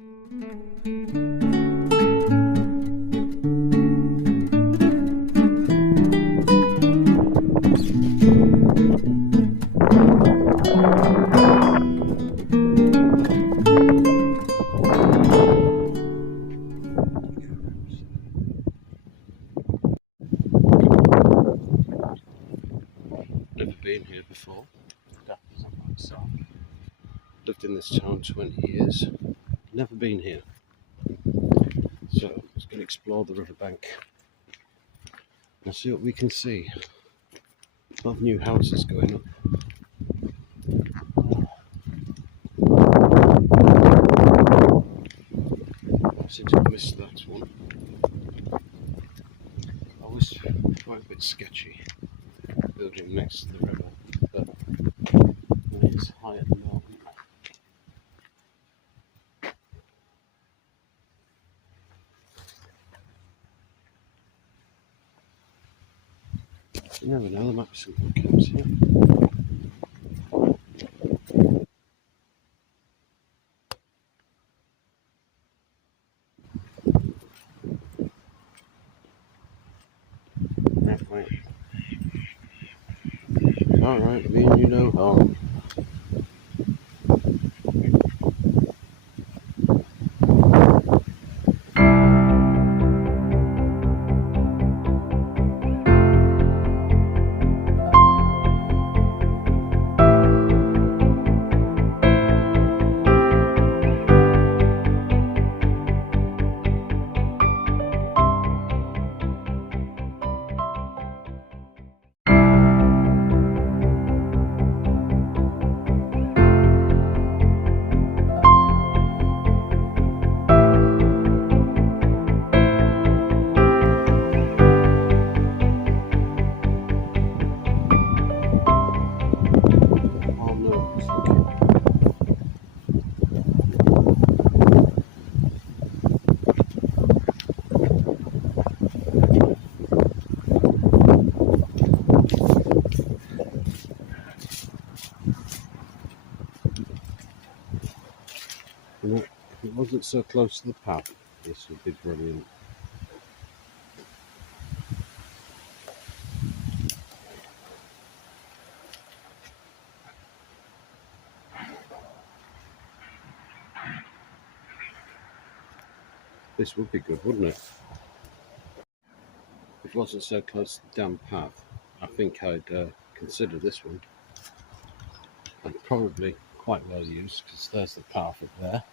Never been here before. Lived in this town 20 years. Never been here. So I'm just going to explore the riverbank and see what we can see. A lot of new houses going up. I seem to have missed that one. I was quite a bit sketchy building next to the river, but it's high at the moment. You never know, there might be some good camps here. Right. Alright, me and you no harm. If it wasn't so close to the path, this would be brilliant. This would be good, wouldn't it? If it wasn't so close to the damn path, I think I'd consider this one. And probably quite well used, because there's the path up there.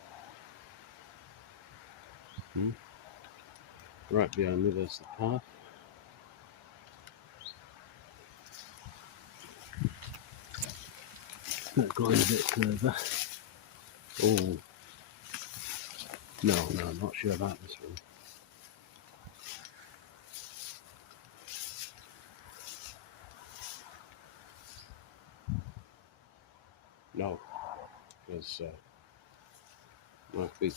Right behind me there's the path. Going a bit further. Oh, no, I'm not sure about this one. No, because my feet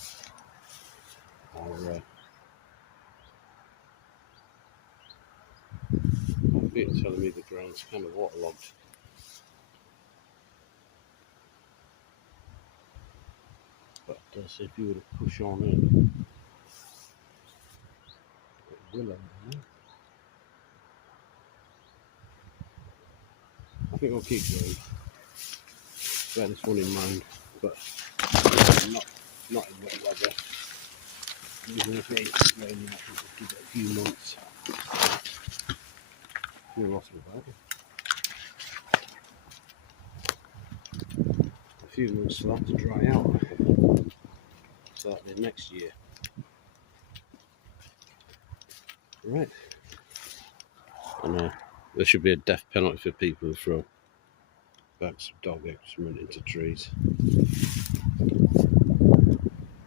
are telling me the ground's kind of waterlogged. But so if you were to push on in, it will end. I think we'll keep going. Bear this one in mind, but not in wet weather. Even if it's raining, I think we'll give it a few months. A few months for that to dry out. So that'll be next year. Right. And there should be a death penalty for people who throw bags of dog excrement into trees.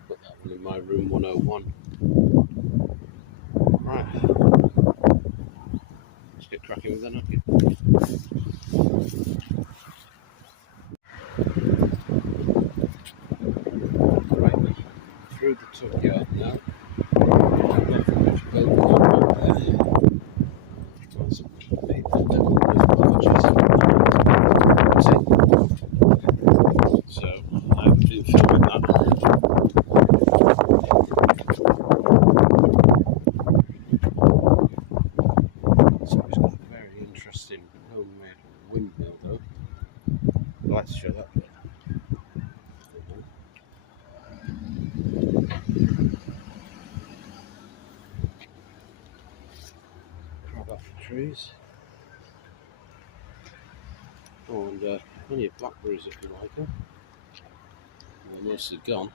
Put that one in my room 101. Right. Let's get cracking with the knocket. Right. Through the tuck yard now. So I've been filming that Crab apple trees. Oh, and plenty of blackberries if you like them. They're mostly gone.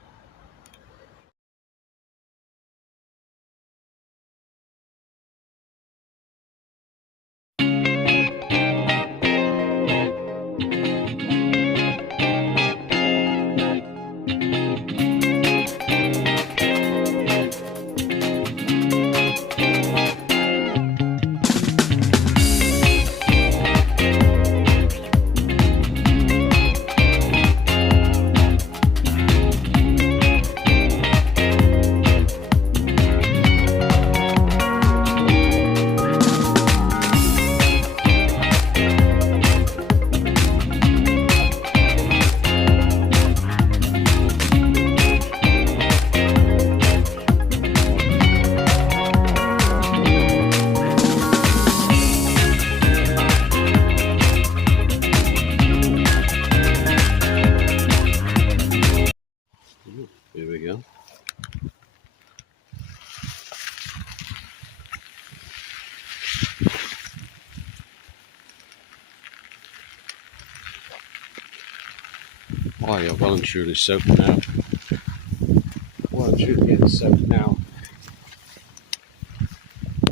Here we go. Oh, you're well and truly soaked now. Well and truly getting soaked now.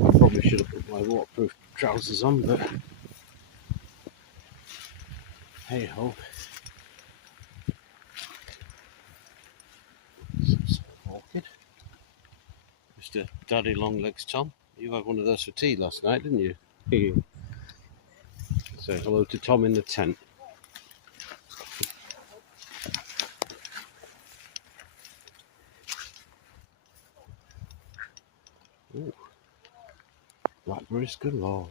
I probably should have put my waterproof trousers on, but hey ho. Orchid. Mr. Daddy Longlegs Tom. You had one of those for tea last night, didn't you? Say hello to Tom in the tent. Ooh. Blackberries galore.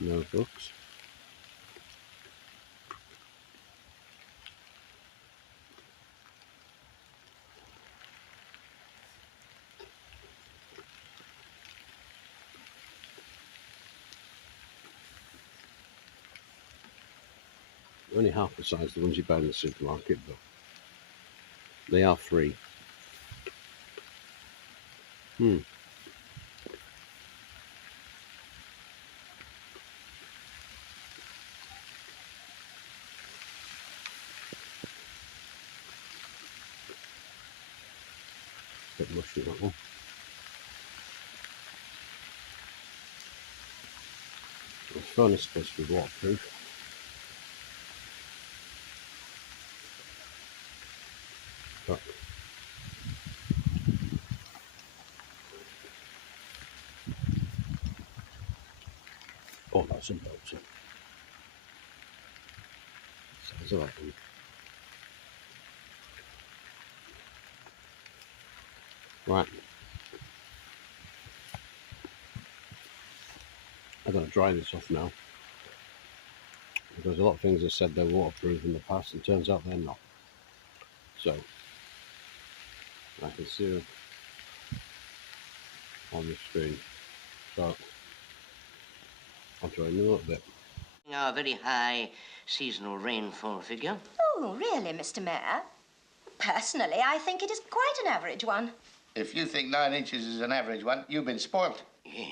No books. Only half the size of the ones you buy in the supermarket, but they are free. Bit mushy, that one. The phone is supposed to be waterproof. But oh, that's a boat. Sounds alright. Right. I've got to dry this off now. Because a lot of things have said they're waterproof in the past, and turns out they're not. So, I can see them on the screen. So, I'll dry them a little bit. Our very high seasonal rainfall figure. Oh, really, Mr. Mayor? Personally, I think it is quite an average one. If you think 9 inches is an average one, you've been spoilt. Yeah.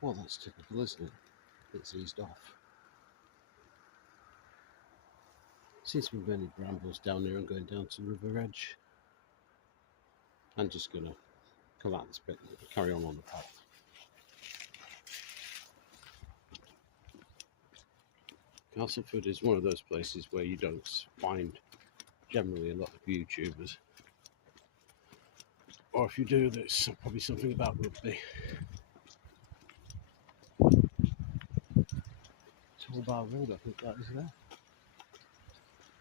Well, that's typical, isn't it? It's eased off. Seems to be many brambles down here and going down to the river edge. I'm just going to come out this bit and carry on the path. Castleford is one of those places where you don't find generally a lot of YouTubers. Or if you do, there's probably something about rugby. Tollbar Road, I think that is there.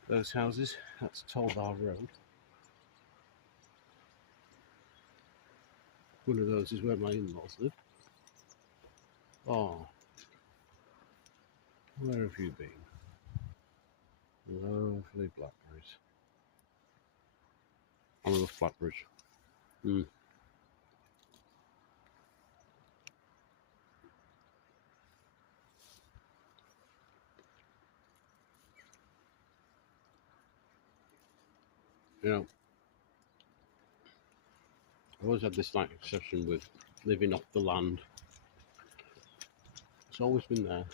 Those houses, that's Tollbar Road. One of those is where my in-laws live. Oh, where have you been? Lovely blackberries. I love blackberries. Mm. You know, I've always had this like obsession with living off the land. It's always been there.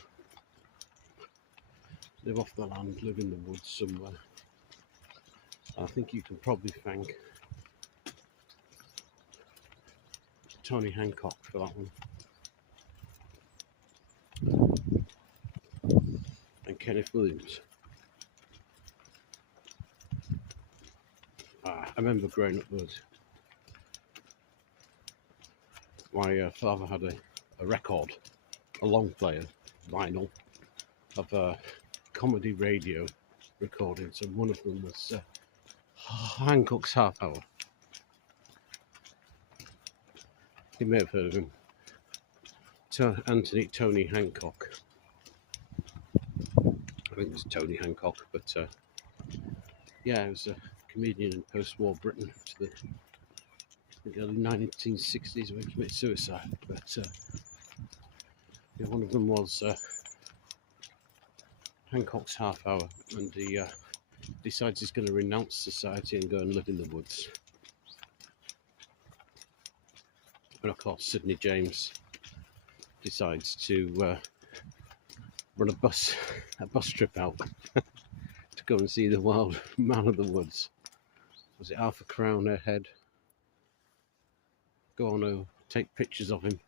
Live off the land, live in the woods somewhere. I think you can probably thank Tony Hancock for that one. And Kenneth Williams. I remember growing up with my father had a record, a long player, vinyl, of comedy radio recordings, and one of them was Hancock's Half Hour. You may have heard of him. Tony Hancock. I think it's Tony Hancock, but yeah, he was a comedian in post-war Britain to the early 1960s when he committed suicide. But yeah, one of them was Hancock's Half Hour, and he decides he's going to renounce society and go and live in the woods. And of course, Sidney James decides to run a bus trip out to go and see the wild man of the woods. Was it half a crown a head? Go on, take pictures of him.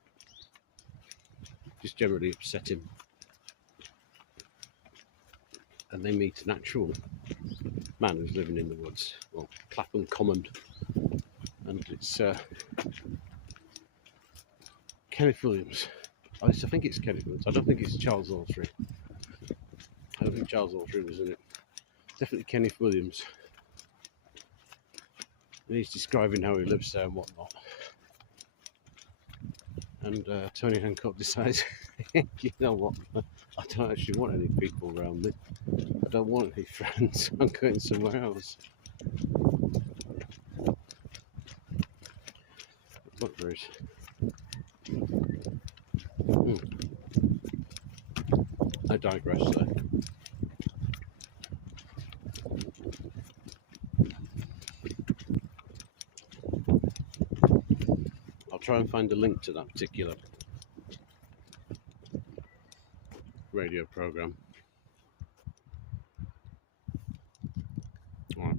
Just generally upset him. And they meet an actual man who's living in the woods, well, Clapham Common, and it's Kenneth Williams. At least I think it's Kenneth Williams. I don't think it's Charles Autry. I don't think Charles Autry was in it. Definitely Kenneth Williams. And he's describing how he lives there and whatnot. And Tony Hancock decides, you know what, I don't actually want any people around me. I don't want any friends. I'm going somewhere else. Blackberries. I digress there. I'll try and find a link to that particular radio program. All right.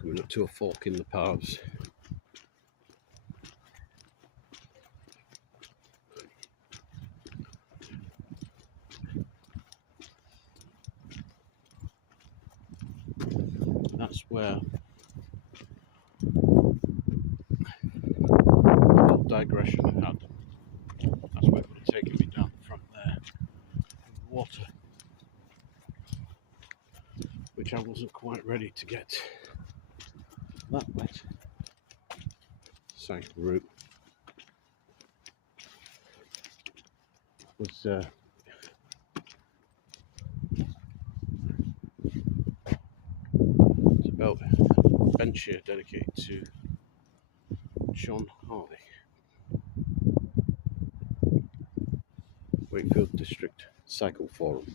Coming up to a fork in the paths. That's where the digression I had. That's where it would have taken me down the front there. Water, which I wasn't quite ready to get that wet. Sank route was it's about a bench here dedicated to John Harley, Wakefield District Cycle Forum.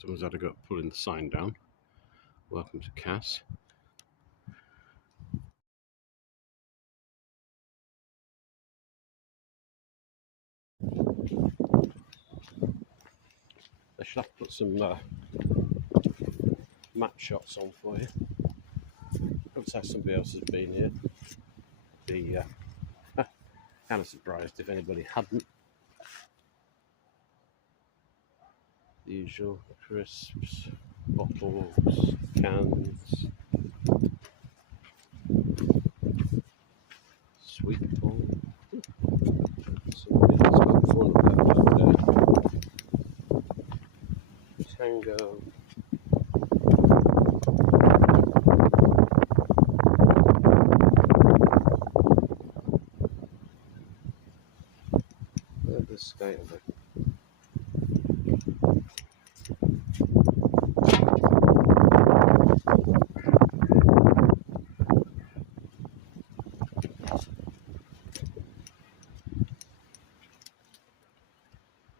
Someone's had to go pulling the sign down. Welcome to Cass. I should have to put some map shots on for you. Looks like somebody else has been here. Be kind of surprised if anybody hadn't. The usual crisps, bottles, cans, sweet corn. Somebody else got one of that Tango. Look at the state of it.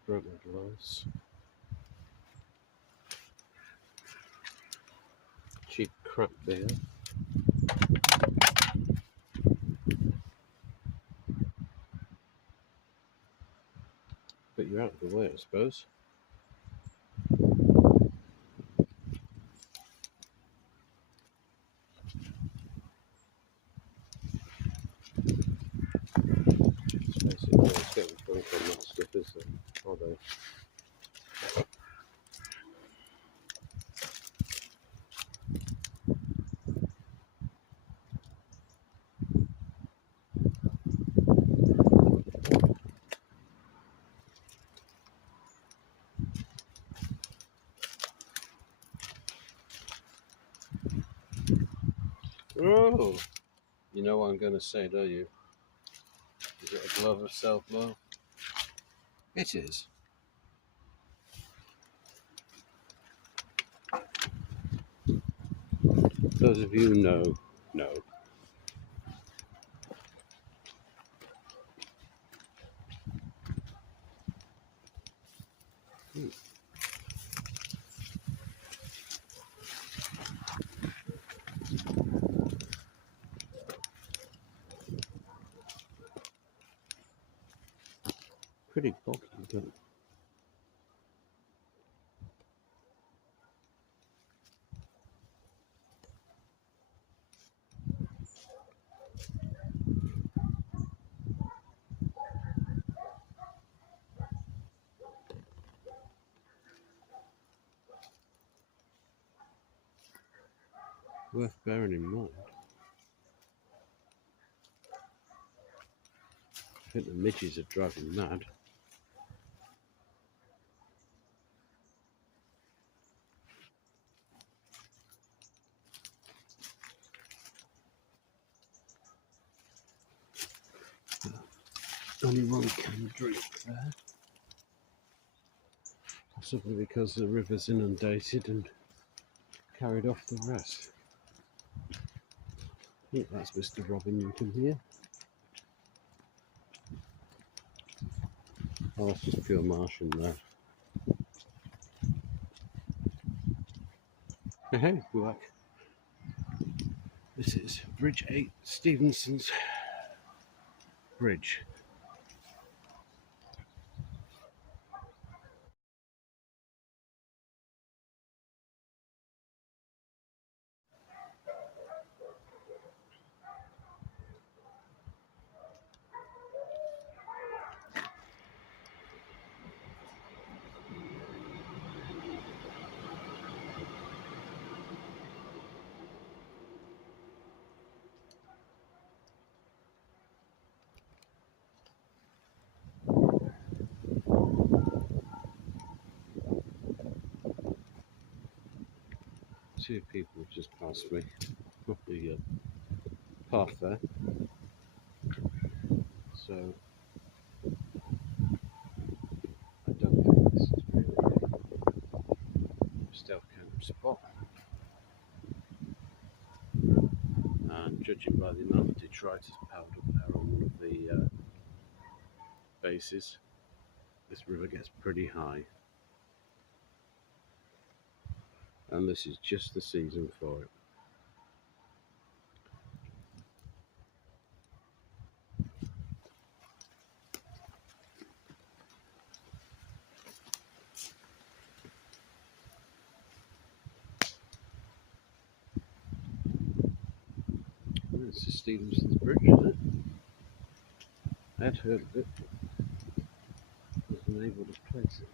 Broken glass. Cheap crap beer. But you're out of the way, I suppose. It's basically it's getting drunk on that stuff, is there? Are they? Oh! You know what I'm going to say, don't you? Is it a glove of self-love? It is. Those of you who know. Pretty boggy, but worth bearing in mind. I think the midges are driving mad. Only one can drink there. Possibly because the river's inundated and carried off the rest. I think that's Mr. Robin you can hear. Oh, that's just pure Martian there. Hey, we're back. This is Bridge 8, Stevenson's Bridge. Two people just passed me off the path there, so I don't think this is really a stealth kind of spot. And judging by the amount of detritus piled up there on one of the bases, this river gets pretty high. and this is just the season for it. This is Stevenson's Bridge, isn't it? I had heard of it, wasn't able to place it.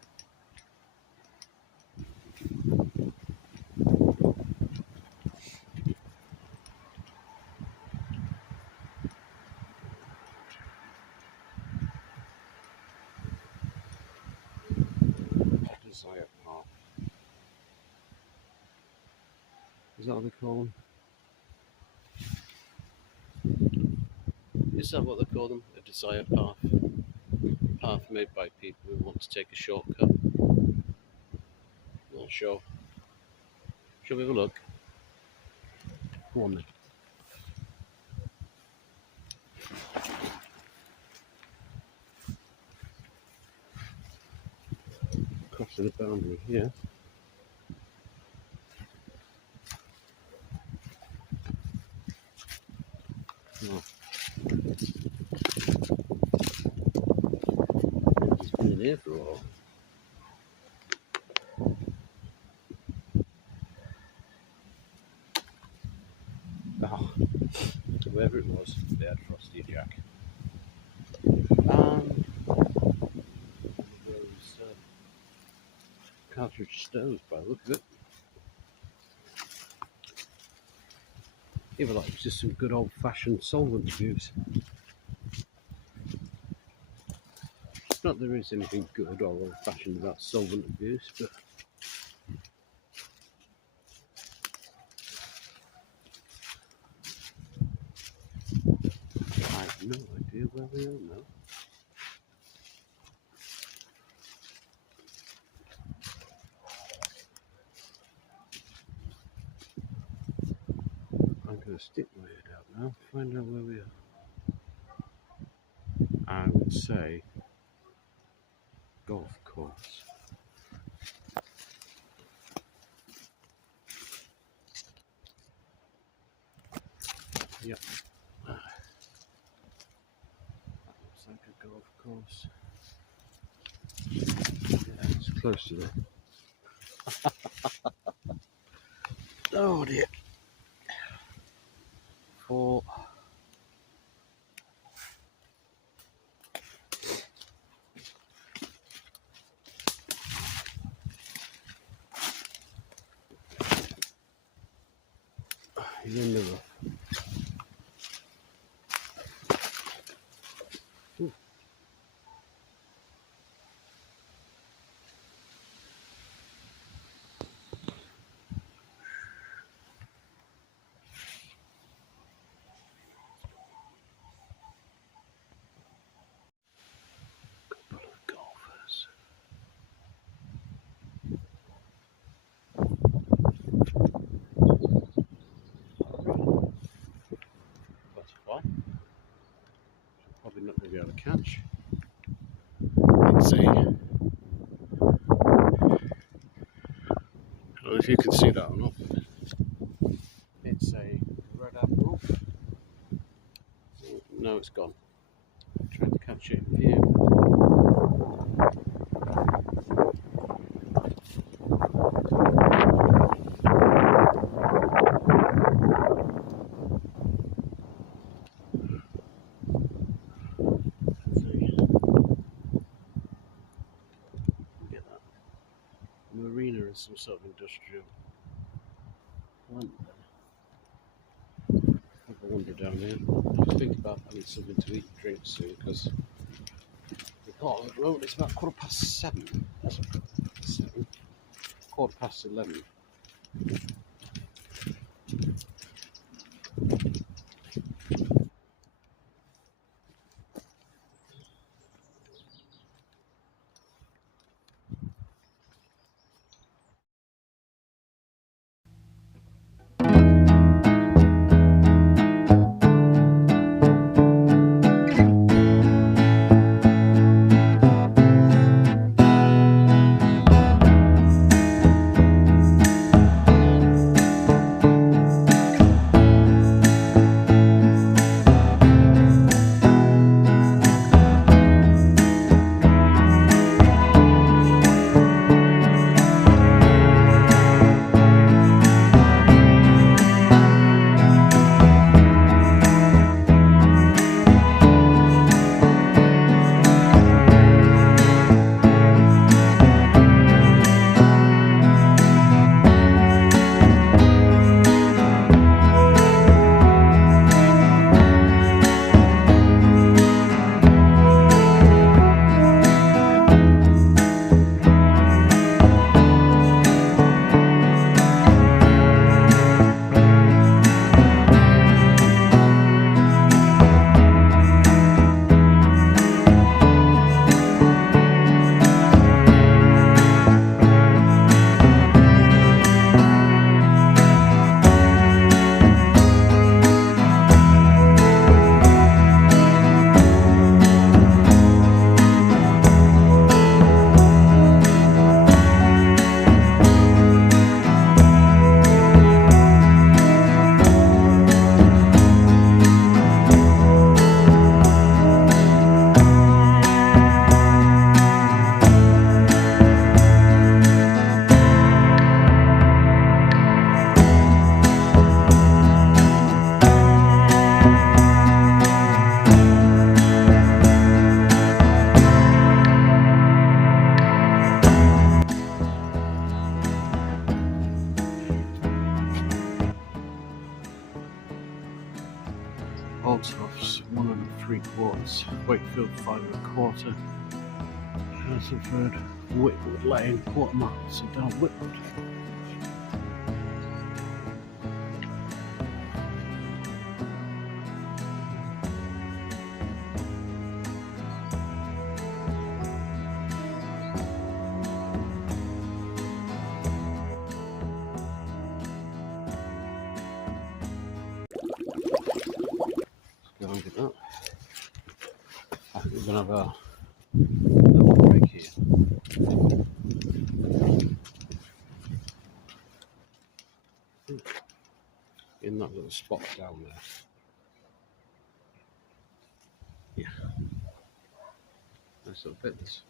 Desire Path. Is that what they call them? Is that what they call them? A desire path? A path made by people who want to take a shortcut? Not sure. Shall we have a look? Go on then. Crossing the boundary here. Oh. It's been in here for a while. Oh, whoever it was, they had Frosty Jack. Those cartridge stoves by the look of it. Even like it was just some good old-fashioned solvent abuse. Not that there is anything good or old-fashioned about solvent abuse, but I have no idea where we are now. I'm going to stick my head out now, find out where we are. I would say golf course. Yep. That looks like a golf course. Yeah, it's close to there. Oh dear. For he's in the rough. Ooh. Couple of golfers. Butterfly. Probably not going to be able to catch. Let's see. I don't know if you can see that or not. It's a red apple. No, it's gone. I'm trying to catch it in view. Get that. Marina is some sort of industrial plant there. Have a wander down here. I think about having something to eat and drink soon because the clock at the moment it's about 7:15. That's 7. 11:15. That's Wakefield 5 1/4. Castleford, Whitwood Lane, quarter mile, so down Whitwood. Go and get that. I think we're going to have a little break here. In that little spot down there. Yeah. Nice little bits.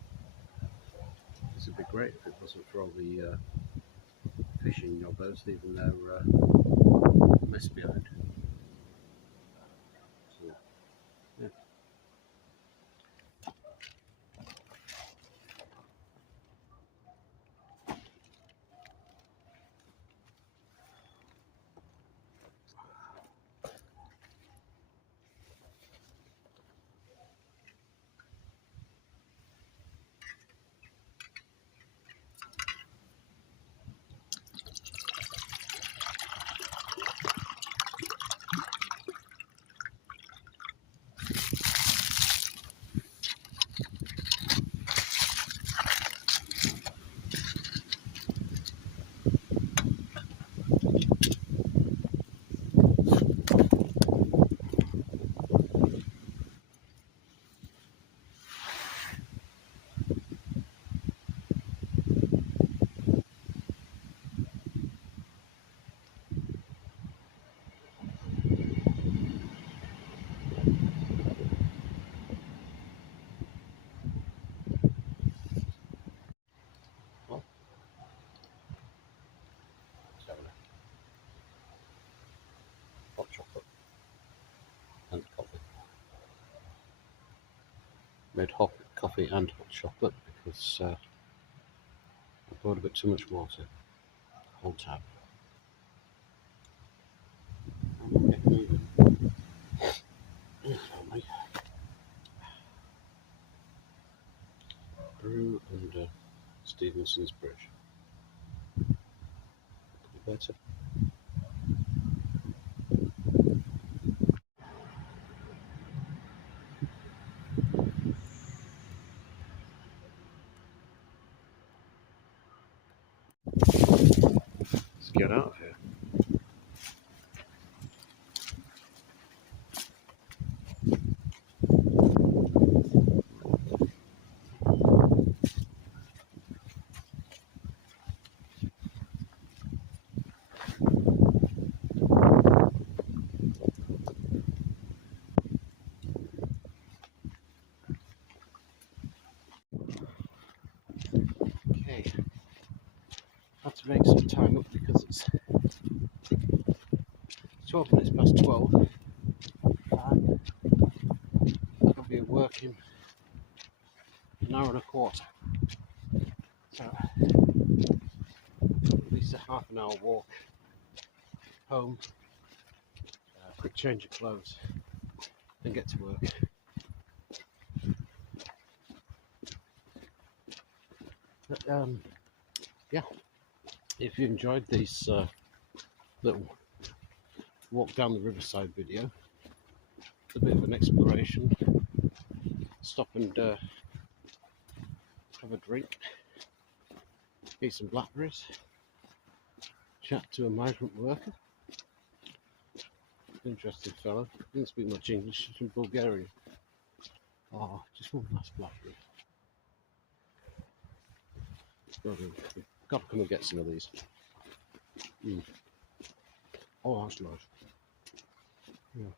This would be great if it wasn't for all the fishing jobbers leaving their mess behind. So, yeah. Well, let's have a hot chocolate and coffee. Made hot coffee and hot chocolate because I poured a bit too much water. Whole tap. Okay, moving. Family. Brew under Stevenson's Bridge. Better. Let's get out of here. Okay. Had to make some time up because it's 12 minutes past 12. I'll be working an hour and a quarter. So at least a half an hour walk home, quick change of clothes, and get to work. But, yeah, if you enjoyed this little walk down the riverside video, it's a bit of an exploration. Stop and have a drink, eat some blackberries, chat to a migrant worker. Interesting fellow. Didn't speak much English. He's from Bulgaria. Oh, just one last blackberry. Got to come and get some of these. Oh, that's nice. Yeah.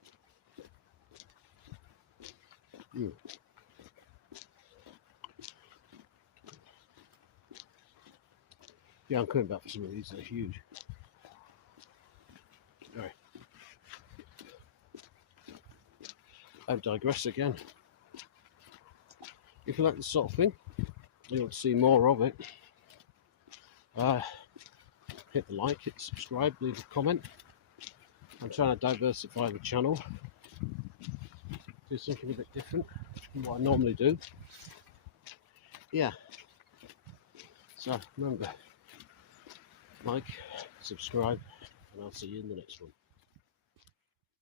Yeah, I'm coming back for some of these. They're huge. Alright. I've digressed again. If you like this sort of thing, you want to see more of it, hit the like, hit the subscribe, leave a comment. I'm trying to diversify the channel. do something a bit different from what I normally do. Yeah. So remember, like, subscribe, and I'll see you in the next one.